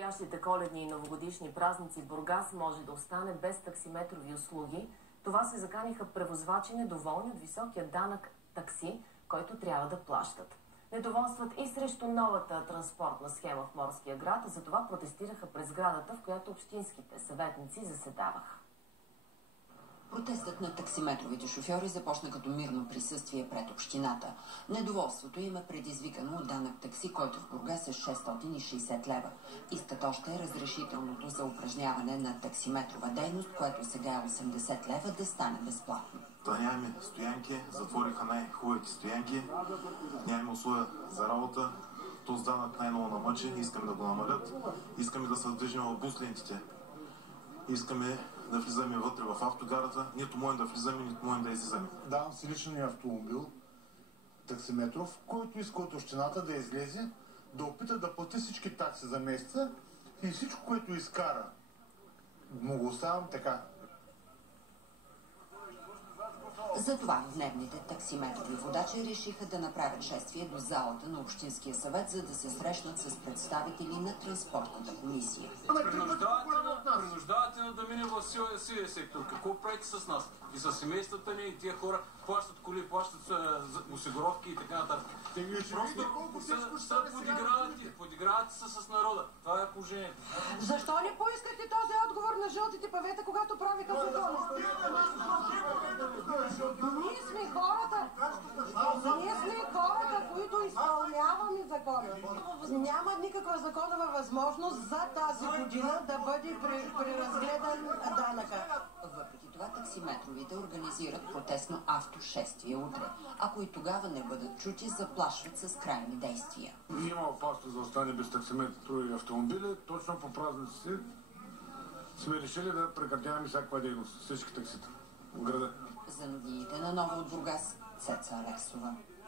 Предстоящите коледни и новогодишни празници Бургас може да остане без таксиметрови услуги. Това се заканиха превозвачи недоволни от високия данък такси, който трябва да плащат. Недоволстват и срещу новата транспортна схема в Морския град, затова протестираха през сградата, в която общинските съветници заседаваха. Протестът на таксиметровите шофьори започна като мирно присъствие пред общината. Недоволството им е предизвикано от данък такси, който в Бургас е 660 лева. Искат още разрешителното за упражняване на таксиметрова дейност, което сега е 80 лева, да стане безплатно. Нямаме стоянки, затвориха най-хубавите стоянки, нямаме условия за работа. Този данък най-ново намъчи, искаме да го намалят, искаме да се движим в бус лентите, искаме да влизаме вътре в автогарата, нито можем да влизаме, нито можем да излизаме. Давам си личния автомобил, таксиметров, който иска от общината да излезе, да опита да плати всички такси за месеца и всичко, което изкара, му го оставям така. Затова дневните таксиметрови водачи решиха да направят шествие до залата на Общинския съвет, за да се срещнат с представители на транспортната комисия. Принуждавате да мине в сивия сектор. Какво правите с нас? И с семействата ни, и тия хора плащат коли, плащат осигуровки и така нататък. Просто подигравате се с народа. Това е положението. Защо не поискате този отговор на жълтите павета, когато правиха закона? Ние сме хората, които изпълняваме закона. Няма никаква законова възможност за тази година да бъде преразгледан данъка. Въпреки това таксиметровите организират протестно автошествие утре. Ако и тогава не бъдат чути, заплашват с крайни действия. Има опасност да остане без таксиметрови автомобили. Точно по празниците сме решили да прекратяваме всякаква дейност. Всички таксита в града. За новините на Нова от Бургас, Цеца Алексова.